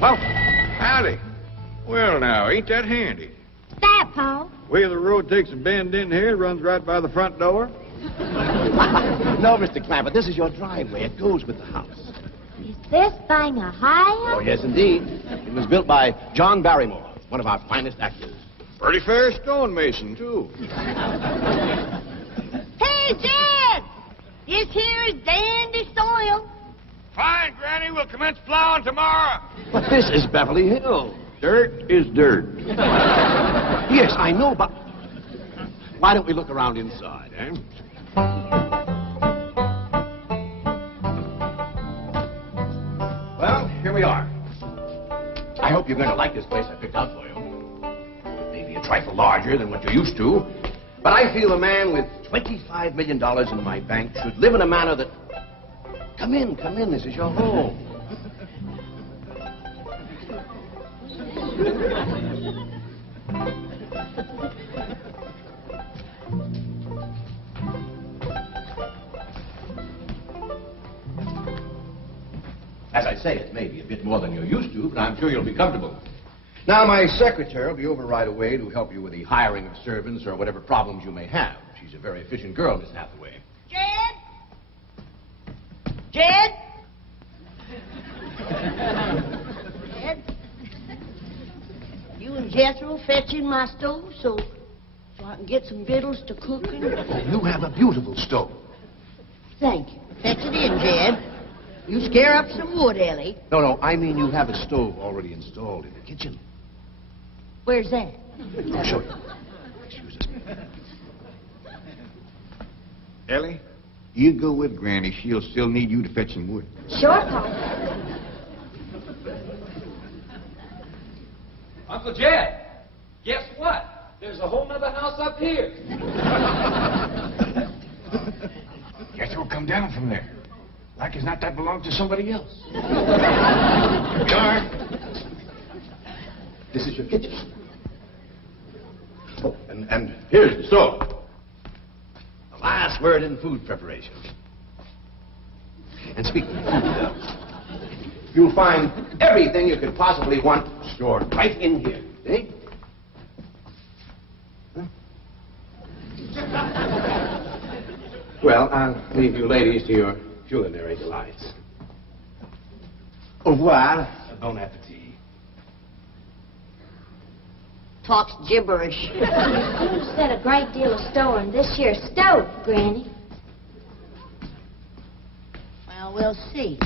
Well, howdy. Well, now, ain't that handy? That, Paul? Way the road takes a bend in here, runs right by the front door. No, Mr. Clampett, this is your driveway. It goes with the house. Is this thing a highway? Oh, yes, indeed. It was built by John Barrymore, one of our finest actors. Pretty fair stonemason, too. Hey, Jed! This here is dandy soil. Fine, Granny. We'll commence plowing tomorrow. But this is Beverly Hills. Dirt is dirt. Yes, I know, but why don't we look around inside, eh? Well, here we are. I hope you're going to like this place I picked out for you. It may be a trifle larger than what you're used to, but I feel a man with $25 million in my bank should live in a manner that... Come in, this is your home. As I say, it may be a bit more than you're used to, but I'm sure you'll be comfortable. Now, my secretary will be over right away to help you with the hiring of servants or whatever problems you may have. She's a very efficient girl, Miss Hathaway. Jed? Jed? Jed? You and Jethro fetching my stove so I can get some victuals to cook in? You have a beautiful stove. Thank you. Fetch it in, Jed. You scare up some wood, Ellie. No, I mean you have a stove already installed in the kitchen. Where's that? I'll show you. Excuse us. Ellie, you go with Granny. She'll still need you to fetch some wood. Sure, Paul. Uncle Jed, guess what? There's a whole nother house up here. Guess we'll come down from there. Like as not that belongs to somebody else. Darn. This is your kitchen. Oh, and here's the stove. The last word in food preparation. And speaking of food, you'll find everything you could possibly want stored right in here. Eh? Huh? Well, I'll leave you ladies to your culinary delights. Au revoir. Bon appetit. Talks gibberish. You said a great deal of store in this here stove, Granny. Well, we'll see.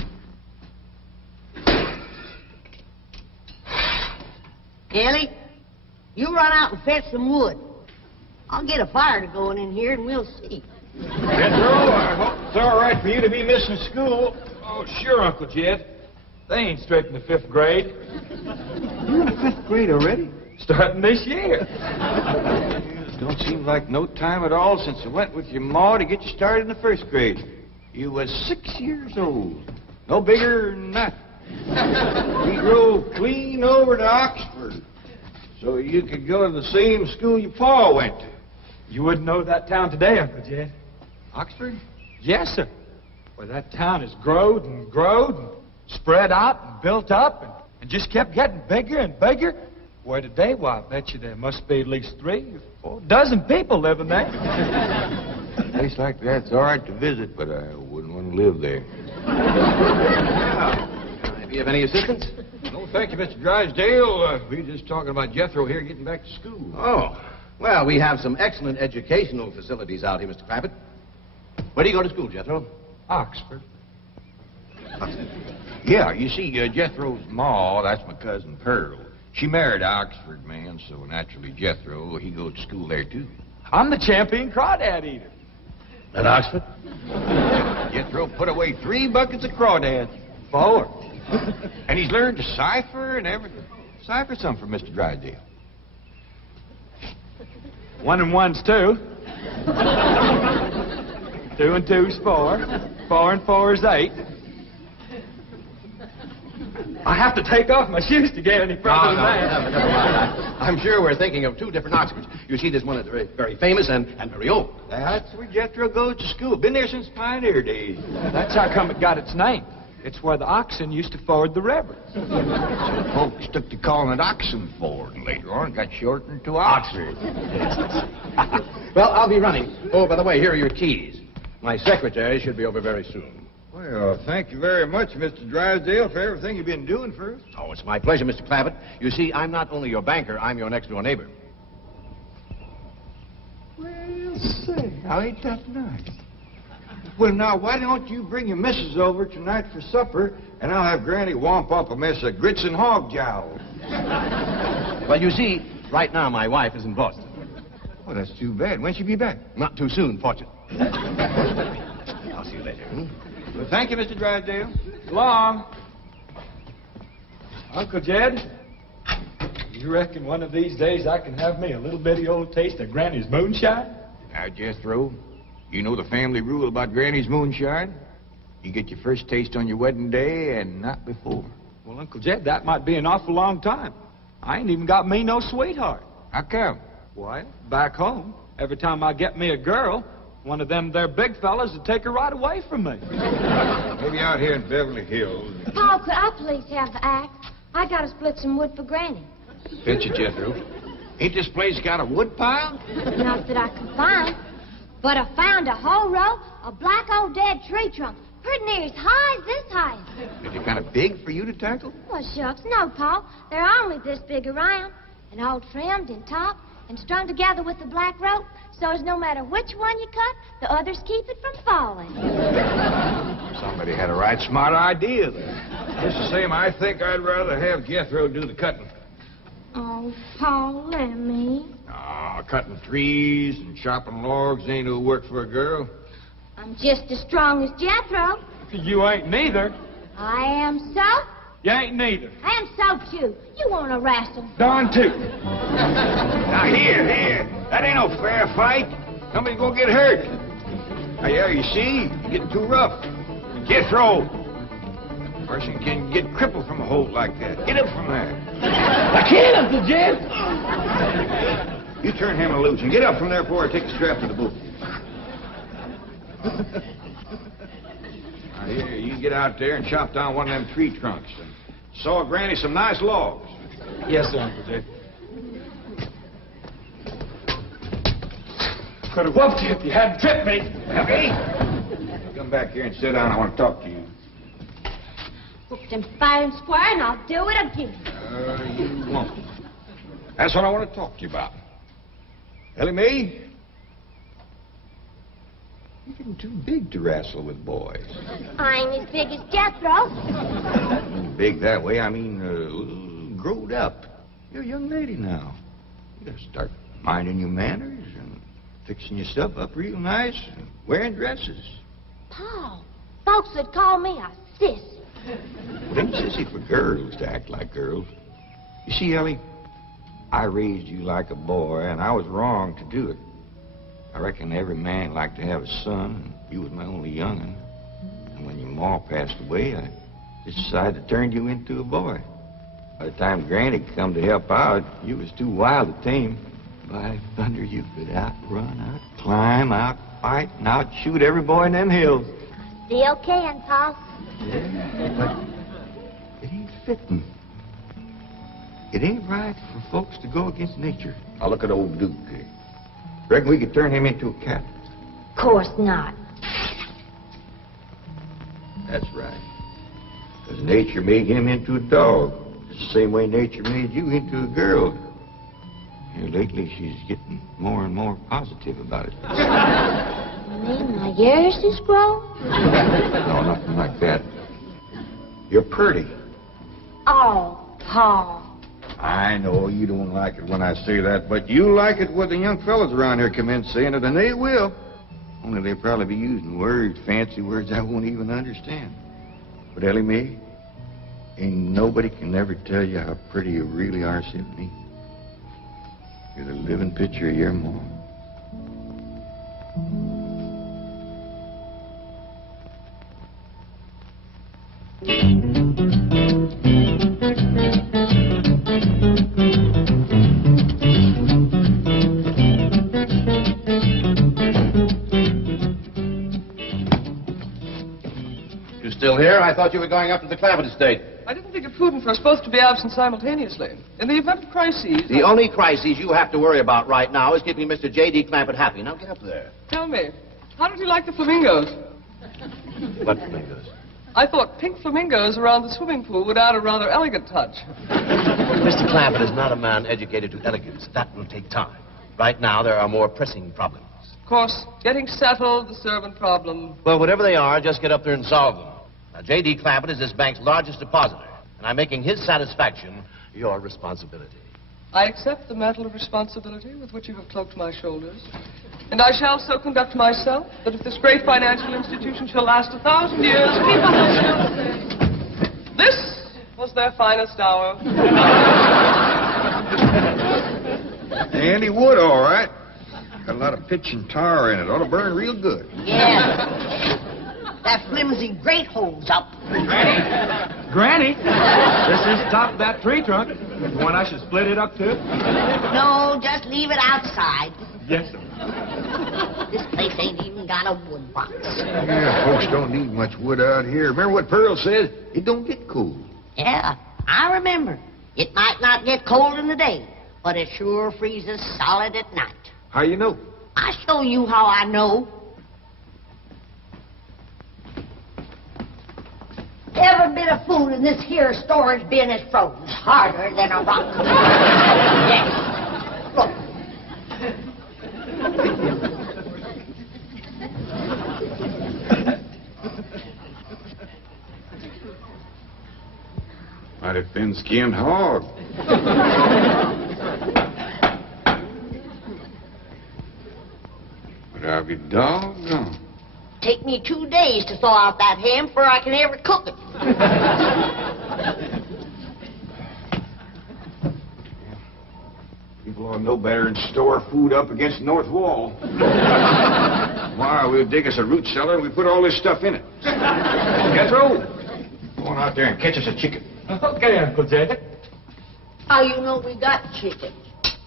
Ellie, you run out and fetch some wood. I'll get a fire to going in here and we'll see. Jethro, I hope it's all right for you to be missing school. Oh, sure, Uncle Jed. They ain't straight in the 5th grade. You in the 5th grade already? Starting this year. It don't seem like no time at all since I went with your ma to get you started in the 1st grade. You was 6 years old. No bigger than that. We drove clean over to Oxford so you could go to the same school your pa went to. You wouldn't know that town today, Uncle Jed. Oxford? Yes, sir. Well, that town has growed and growed and spread out and built up and just kept getting bigger and bigger. Where today, why, I bet you there must be at least 3 or 4 dozen people living there. A place like that's all right to visit, but I wouldn't want to live there. Do you have any assistance? No, thank you, Mr. Drysdale. We were just talking about Jethro here getting back to school. Oh, well, we have some excellent educational facilities out here, Mr. Clampett. Where do you go to school, Jethro? Oxford. Yeah, you see, Jethro's ma, that's my cousin Pearl. She married an Oxford man, so naturally Jethro, he goes to school there, too. I'm the champion crawdad eater. At Oxford? Jethro put away 3 buckets of crawdads. 4. And he's learned to cipher and everything. Cipher some for Mr. Drysdale. 1 and 1's 2. 2 and 2's 4. 4 and 4's 8. I have to take off my shoes to get any further than that. Never mind. I'm sure we're thinking of 2 different Oxfords. You see, there's one that's very, very famous and very old. That's where Jethro goes to school. Been there since pioneer days. That's how come it got its name. It's where the oxen used to ford the river. So folks took to calling it Oxenford, and later on it got shortened to Oxford. Well, I'll be running. Oh, by the way, here are your keys. My secretary should be over very soon. Well, thank you very much, Mr. Drysdale, for everything you've been doing for us. Oh, it's my pleasure, Mr. Clabbett. You see, I'm not only your banker, I'm your next-door neighbor. Well, say, now ain't that nice? Well, now, why don't you bring your missus over tonight for supper, and I'll have Granny womp up a mess of grits and hog jowl. Well, you see, right now my wife is in Boston. Well, that's too bad. When'll she be back? Not too soon, fortunately. I'll see you later. Well, thank you, Mr. Drysdale. So long. Uncle Jed, you reckon one of these days I can have me a little bitty old taste of Granny's moonshine? Now, Jethro, you know the family rule about Granny's moonshine? You get your first taste on your wedding day and not before. Well, Uncle Jed, that might be an awful long time. I ain't even got me no sweetheart. How come? Why, back home, every time I get me a girl, one of them there big fellas would take her right away from me. Maybe out here in Beverly Hills. Paul, could I please have the axe? I gotta split some wood for Granny. Fetch it, Jethro. Ain't this place got a wood pile? Not that I can find. But I found a whole row of black old dead tree trunks, pretty near as high as this height. Is it kind of big for you to tackle? Well, shucks, no, Paul. They're only this big around, and all trimmed and topped and strung together with the black rope, so as no matter which one you cut, the others keep it from falling. Somebody had a right smart idea there. Just the same, I think I'd rather have Jethro do the cutting. Oh, Paul, let me. Ah, cutting trees and chopping logs ain't no work for a girl. I'm just as strong as Jethro. You ain't neither. I am so. You ain't neither. I am so, too. You want to wrestle? Darn too. Now, here. That ain't no fair fight. Somebody's gonna get hurt. Now, yeah, you see, you're getting too rough. Jethro. A person can get crippled from a hold like that. Get up from there. I can't, Uncle Jed. You turn him loose and get up from there before I take the strap to the boot. Now, here, you get out there and chop down one of them tree trunks and saw Granny some nice logs. Yes, sir, Uncle Jed. Could have whooped you if you hadn't tripped me. Okay? Come back here and sit down. I want to talk to you. Whooped him fair and square, and I'll do it again. You won't. That's what I want to talk to you about. Ellie Mae, you're getting too big to wrestle with boys. I ain't as big as Jethro. Big that way, I mean, growed up. You're a young lady now. You gotta start minding your manners and fixing your stuff up real nice and wearing dresses. Paul, folks would call me a sis. It ain't sissy for girls to act like girls. You see, Ellie, I raised you like a boy, and I was wrong to do it. I reckon every man liked to have a son, and you was my only young'un. And when your ma passed away, I just decided to turn you into a boy. By the time Granny come to help out, you was too wild to tame. By thunder, you could outrun, out-climb, out-fight, and out-shoot every boy in them hills. Still can, Paul. Yeah, but it ain't fitting. It ain't right for folks to go against nature. Now look at old Duke. Reckon we could turn him into a cat? Of course not. That's right. Because nature made him into a dog. It's the same way nature made you into a girl. Here lately, she's getting more and more positive about it. You mean my ears is grown? No, nothing like that. You're pretty. Oh, Paul. I know you don't like it when I say that, but you like it when the young fellas around here come in saying it, and they will. Only they'll probably be using words, fancy words I won't even understand. But Ellie Mae, ain't nobody can ever tell you how pretty you really are except me. You're the living picture of your mom. You still here? here? I thought you were going up to the Clampett estate. I didn't think it prudent for us both to be absent simultaneously. In the event of crises... The only crises you have to worry about right now is keeping Mr. J.D. Clampett happy. Now get up there. Tell me, how did you like the flamingos? What flamingos? I thought pink flamingos around the swimming pool would add a rather elegant touch. Mr. Clampett is not a man educated to elegance. That will take time. Right now, there are more pressing problems. Of course, getting settled, the servant problem. Well, whatever they are, just get up there and solve them. Now, J.D. Clampett is this bank's largest depositor, and I'm making his satisfaction your responsibility. I accept the mantle of responsibility with which you have cloaked my shoulders. And I shall so conduct myself that if this great financial institution shall last 1,000 years, people will still say, this was their finest hour. Handy wood, all right. Got a lot of pitch and tar in it. Ought to burn real good. Yeah. That flimsy grate holds up. Granny, this is top of that tree trunk. You want I should split it up too? No, just leave it outside. Yes, sir. This place ain't even got a wood box. Yeah, folks don't need much wood out here. Remember what Pearl says? It don't get cold. Yeah, I remember. It might not get cold in the day, but it sure freezes solid at night. How you know? I show you how I know. Every bit of food in this here storage bin is frozen harder than a rock. Yes. Look. Mighty thin-skinned hog. But I'll be doggone. Take me 2 days to thaw out that ham before I can ever cook it. People ought to know better than store food up against the north wall. Why, we'll dig us a root cellar and we put all this stuff in it. Jethro, go on out there and catch us a chicken. Okay, Uncle Jay. How you know we got chicken?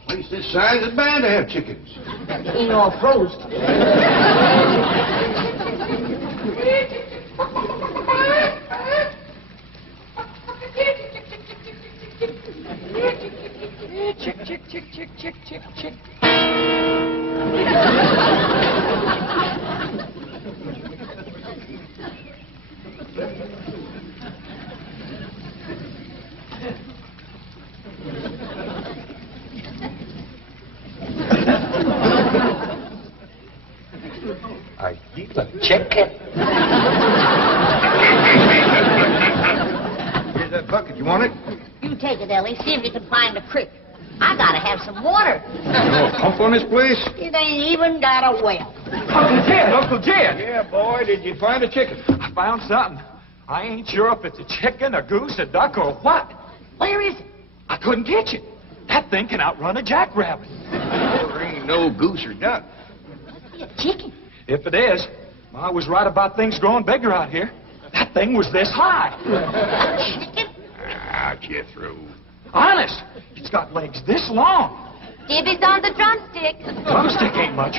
Place this size is bound to have chickens. Ain't all frozen. Chick, chick, chick, chick, chick, chick, chick. Are you a chicken? Here's that bucket. You want it? You take it, Ellie. See if you can find a creek. I gotta have some water. You want a pump on this place? It ain't even got a well. Uncle Jed, Uncle Jed. Yeah, boy, did you find a chicken? I found something. I ain't sure if it's a chicken, a goose, a duck, or what. Where is it? I couldn't catch it. That thing can outrun a jackrabbit. There ain't no goose or duck. Must be a chicken. If it is, Ma was right about things growing bigger out here. That thing was this high. A chicken? Ah, Jethro. Honest, it's got legs this long. Dibby's on the drumstick. Drumstick ain't much.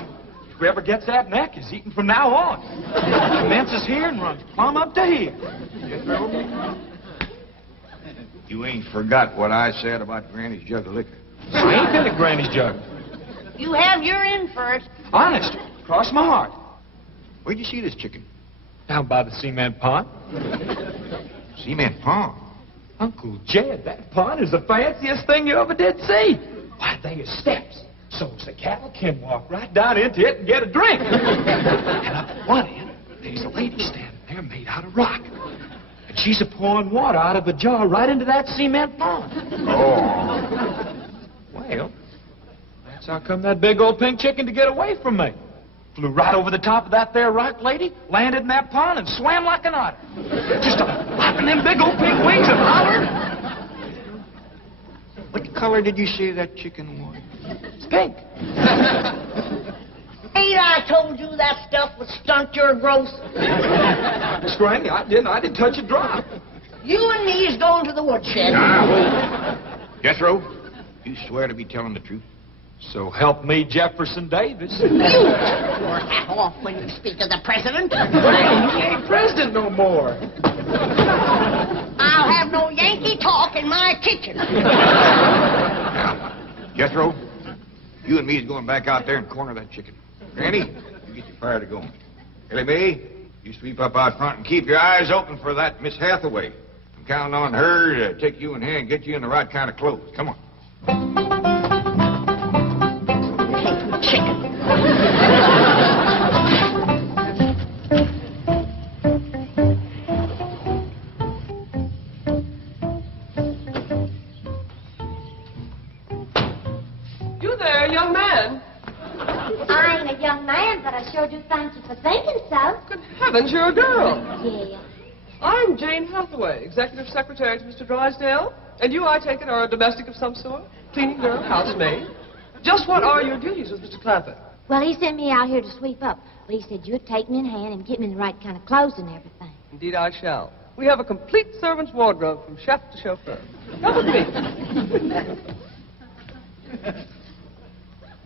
Whoever gets that neck is eating from now on. It commences here and runs plumb up to here. Jethro, you ain't forgot what I said about Granny's jug of liquor. I ain't been to Granny's jug. You have your in first. Honest, cross my heart. Where'd you see this chicken? Down by the cement pond. Cement pond. Uncle Jed, that pond is the fanciest thing you ever did see. Why, they are steps. So's the cattle can walk right down into it and get a drink. And up at one end, there's a lady standing there made out of rock. And she's a-pouring water out of a jar right into that cement pond. Oh. Well, that's how come that big old pink chicken to get away from me. Flew right over the top of that there rock lady, landed in that pond, and swam like an otter. Just flapping them big old pink wings and hollered. What color did you say that chicken was? It's pink. Ain't I told you that stuff would stunt your growth? Miss Granny, I didn't touch a drop. You and me is going to the woodshed. Jethro, you swear to be telling the truth? So help me, Jefferson Davis. You take your hat off when you speak of the president. He ain't president no more. my kitchen. Now, Jethro, you and me is going back out there and corner that chicken. Granny, you get your fire to going. Ellie Mae, you sweep up out front and keep your eyes open for that Miss Hathaway. I'm counting on her to take you in hand and get you in the right kind of clothes. Come on. Chicken. You there, young man? I ain't a young man, but I sure do thank you for thinking so. Good heavens, you're a girl. Yeah. I'm Jane Hathaway, executive secretary to Mr. Drysdale. And you, I take it, are a domestic of some sort? Cleaning girl, housemaid? Just what are your duties with Mr. Clampett? Well, he sent me out here to sweep up. But he said you'd take me in hand and get me in the right kind of clothes and everything. Indeed, I shall. We have a complete servant's wardrobe from chef to chauffeur. Come with me.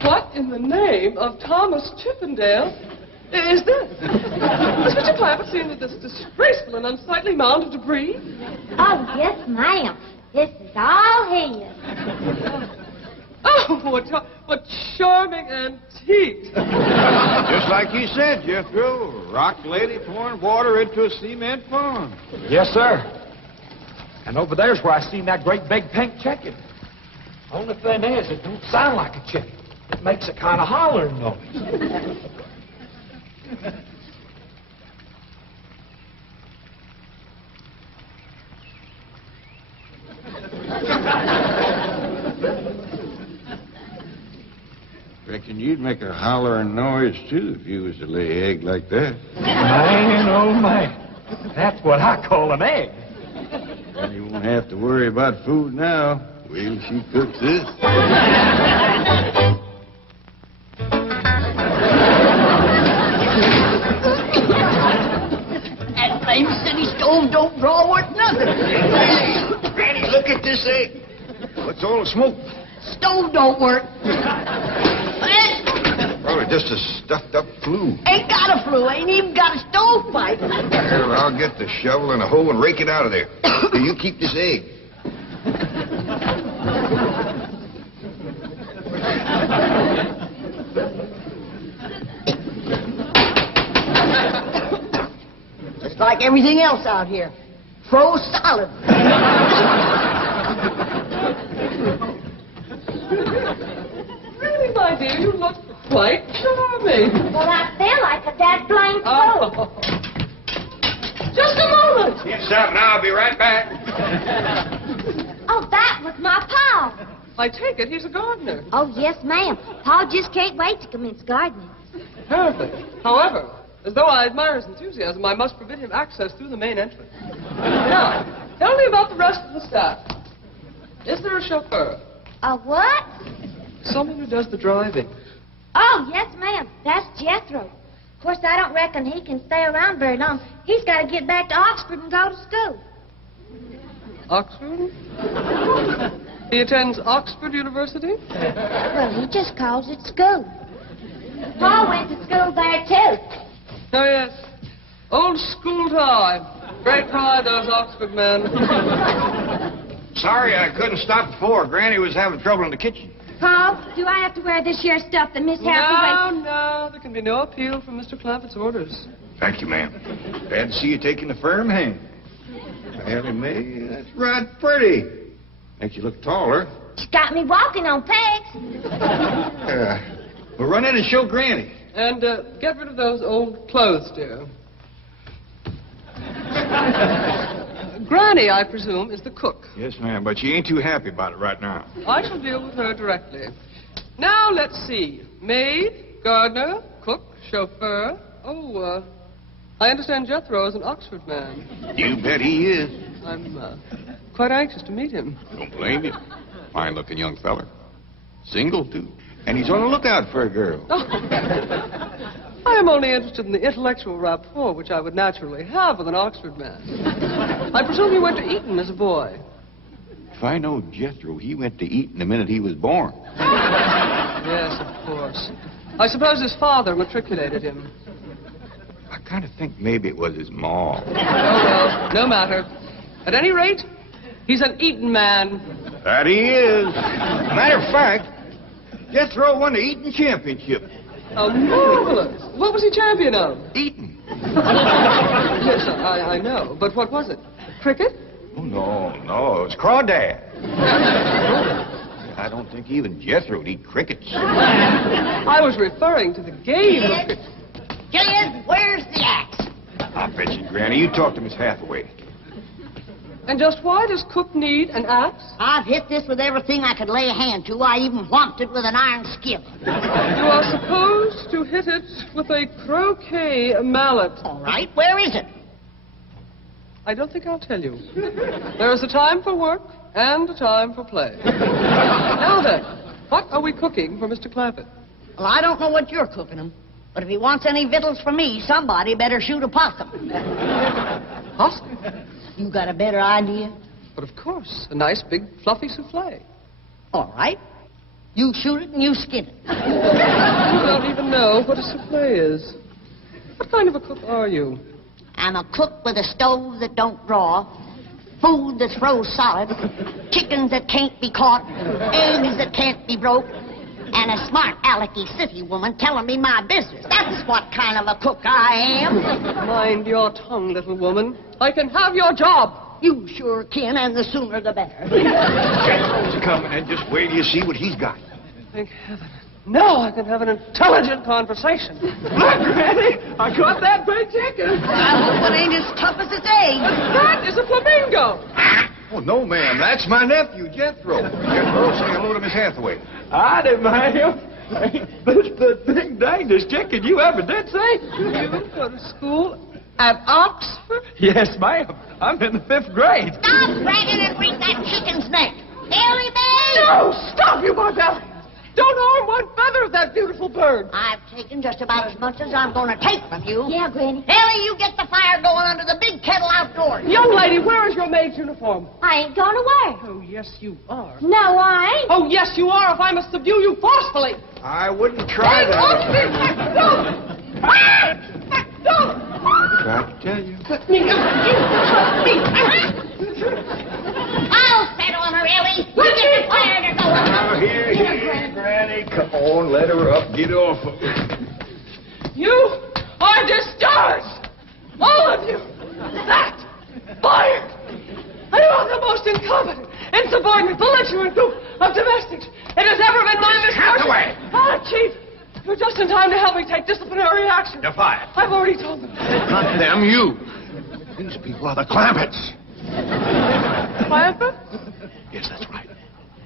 What in the name of Thomas Chippendale is this? Has Mr. Clampett seen this disgraceful and unsightly mound of debris? Oh, yes, ma'am. This is all his. Oh, what charming antiques. Just like you said, Jethro. Rock lady pouring water into a cement pond. Yes, sir. And over there's where I seen that great big pink chicken. Only thing is, it don't sound like a chicken. It makes a kind of hollering noise. Reckon you'd make a hollering noise, too, if you was to lay an egg like that. Man, oh, man. That's what I call an egg. And you won't have to worry about food now. Wait till she cooks this. That flame city stove don't draw worth nothing. Granny, look at this egg. What's all the smoke? Stove don't work. Probably just a stuffed-up flue. Ain't got a flue. Ain't even got a stovepipe. Well, I'll get the shovel and a hoe and rake it out of there. Here, you keep this egg. Just like everything else out here. Froze solid. Really, my dear, you look quite charming. Well, I feel like a dead blamed fool. Oh. Just a moment. Yes, sir. Now I'll be right back. Oh, that was my pa. I take it he's a gardener. Oh, yes, ma'am. Pa just can't wait to commence gardening. Perfect. However, as though I admire his enthusiasm, I must forbid him access through the main entrance. Now, tell me about the rest of the staff. Is there a chauffeur? A what? Someone who does the driving. Oh, yes, ma'am. That's Jethro. Of course, I don't reckon he can stay around very long. He's got to get back to Oxford and go to school. Oxford? He attends Oxford University? Well, he just calls it school. Pa went to school there, too. Oh, yes. Old school time. Great pride, those Oxford men. Sorry I couldn't stop before. Granny was having trouble in the kitchen. Pa, do I have to wear this here stuff that Miss Hathaway... No, there can be no appeal from Mr. Clampett's orders. Thank you, ma'am. Glad to see you taking a firm hand. Ellie Mae, that's right pretty. Makes you look taller. She's got me walking on pegs. We'll run in and show Granny. And get rid of those old clothes, dear. Granny, I presume, is the cook. Yes, ma'am, but she ain't too happy about it right now. I shall deal with her directly. Now, let's see. Maid, gardener, cook, chauffeur. Oh, I understand Jethro is an Oxford man. You bet he is. I'm quite anxious to meet him. Don't blame you. Fine-looking young feller. Single, too. And he's on the lookout for a girl. I am only interested in the intellectual rapport which I would naturally have with an Oxford man. I presume you went to Eton as a boy. If I know Jethro, he went to Eton the minute he was born. Yes, of course. I suppose his father matriculated him. I kind of think maybe it was his ma. Oh, well, no matter. At any rate, He's an eating man. That he is. Matter of fact, Jethro won the eating championship. Oh, marvelous. What was he champion of? Eating. Yes, I know. But what was it? Cricket? Oh, no, it was crawdad. I don't think even Jethro would eat crickets. I was referring to the game of Kid, Kid, where's the axe? I bet you, Granny, you talk to Miss Hathaway. And just why does Cook need an axe? I've hit this with everything I could lay a hand to. I even whomped it with an iron skillet. You are supposed to hit it with a croquet mallet. All right, where is it? I don't think I'll tell you. There is a time for work and a time for play. Now then, what are we cooking for Mr. Clampett? Well, I don't know what you're cooking him, but if he wants any victuals from me, somebody better shoot a possum. Possum? You got a better idea? But of course, a nice big fluffy souffle. All right. You shoot it and you skin it. You don't even know what a souffle is. What kind of a cook are you? I'm a cook with a stove that don't draw, food that throws solid, chickens that can't be caught, eggs that can't be broke, and a smart alecky city woman telling me my business. That's what kind of a cook I am. Mind your tongue, little woman. I can have your job. You sure can, and the sooner the better. Jethro's coming, and just wait till you see what he's got. Thank heaven. Now I can have an intelligent conversation. Look, Granny, I caught that big chicken. I hope it ain't as tough as its egg. That is a flamingo. Oh, no, ma'am. That's my nephew, Jethro. Jethro, say hello to Miss Hathaway. I didn't mind him. That's the big dangest chicken you ever did see. You go to school at Oxford? Yes, ma'am. I'm in the 5th grade. Stop bragging and wring that chicken's neck. Ellie Mae! No, stop, you Barbelli. Don't harm one feather of that beautiful bird. I've taken just about as much as I'm going to take from you. Yeah, Granny. Ellie, you get the fire going under the big kettle outdoors. Young lady, where is your maid's uniform? I ain't going to work. Oh, yes, you are. No, I ain't. Oh, yes, you are, if I must subdue you forcefully. I wouldn't try Hey, that. no! No! Tried to tell you. I'll settle on her, Ellie. You get the fire to go. Now, here, Granny. Come on, let her up. Get off of her. You are discharged! All of you! That! Fired! I am the most incompetent, insubordinate, belligerent group of domestics it has ever been my misfortune. Hathaway! Ah, Chief! You're just in time to help me take disciplinary action. You're fired. I've already told them. Not them, you. These people are the Clampetts. Clampett? Yes, that's right.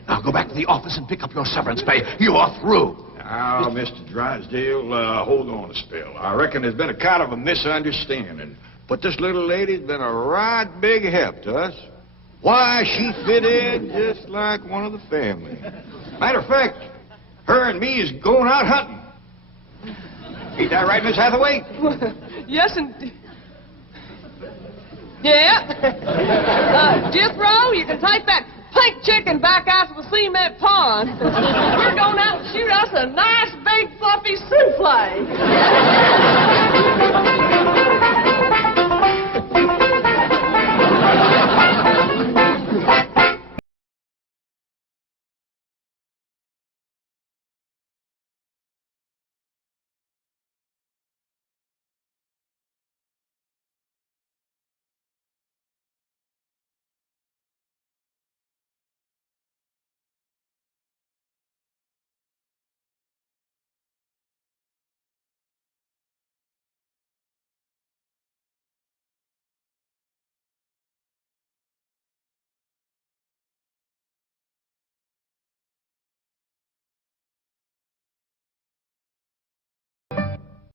Now go back to the office and pick up your severance pay. You're through. Now, Mr. Drysdale, hold on a spell. I reckon there's been a kind of a misunderstanding. But this little lady's been a right big help to us. Why, she fit in just like one of the family. Matter of fact, her and me is going out hunting. Ain't that right, Miss Hathaway? Yes, indeed. Yeah. Jethro, you can take that pink chicken back out to the cement pond. We're going out and shoot us a nice big fluffy souffle.